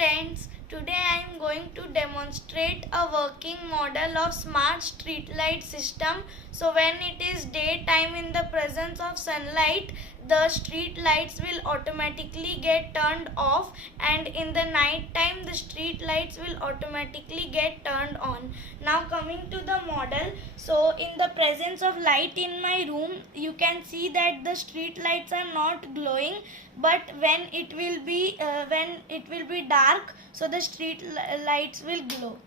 friends, today I am going to demonstrate a working model of smart street light system. So when it is daytime in the presence of sunlight, the street lights will automatically get turned off, and in the night time the street lights will automatically get turned on. Now coming to the model, so in the presence of light in my room, you can see that the street lights are not glowing, but when it will be dark, so the street lights will glow.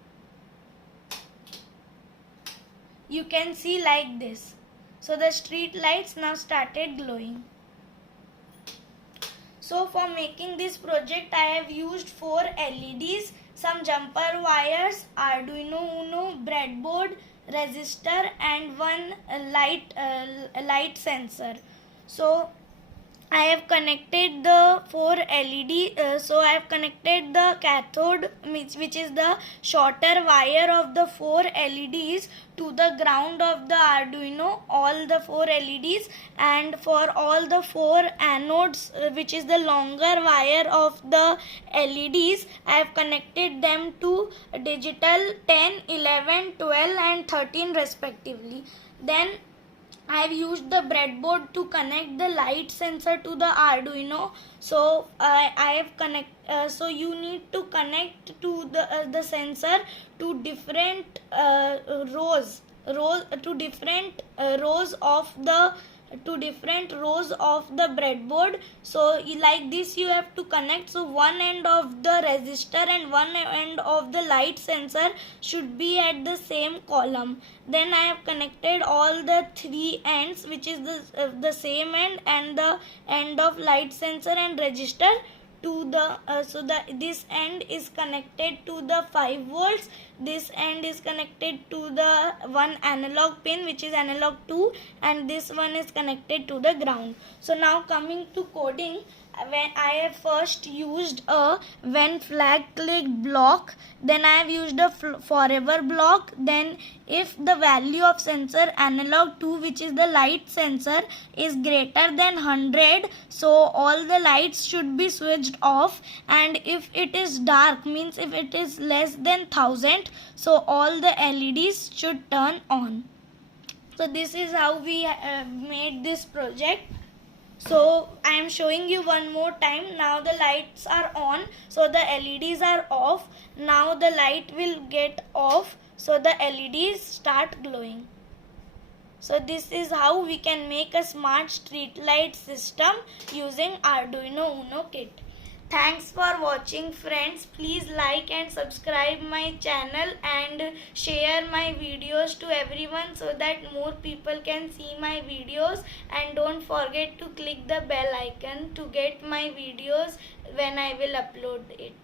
You can see like this. So the street lights now started glowing. So for making this project, I have used 4 LEDs, some jumper wires, Arduino Uno, breadboard, resistor, and one light sensor. So I have connected the 4 LED. So I have connected the cathode, which is the shorter wire of the 4 LEDs, to the ground of the Arduino, all the 4 LEDs, and for all the 4 anodes, which is the longer wire of the LEDs, I have connected them to digital 10, 11, 12 and 13 respectively. Then I have used the breadboard to connect the light sensor to the Arduino. So I have so you need to connect to the sensor to different rows of the breadboard. So like this you have to connect. So one end of the resistor and one end of the light sensor should be at the same column. Then I have connected all the 3 ends, which is the same end and the end of light sensor and register, to the this end is connected to the 5 volts, this end is connected to the one analog pin, which is analog 2, and this one is connected to the ground. So now coming to coding, when I have first used a when flag clicked block, then I have used a forever block. Then if the value of sensor analog 2, which is the light sensor, is greater than 100, so all the lights should be switched off, and if it is dark, means if it is less than 1000, so all the LEDs should turn on. So this is how we made this project. So I am showing you one more time. Now the lights are on, so the LEDs are off. Now the light will get off, so the LEDs start glowing. So this is how we can make a smart street light system using Arduino Uno kit. Thanks for watching, friends. Please like and subscribe my channel and share my videos to everyone so that more people can see my videos, and don't forget to click the bell icon to get my videos when I will upload it.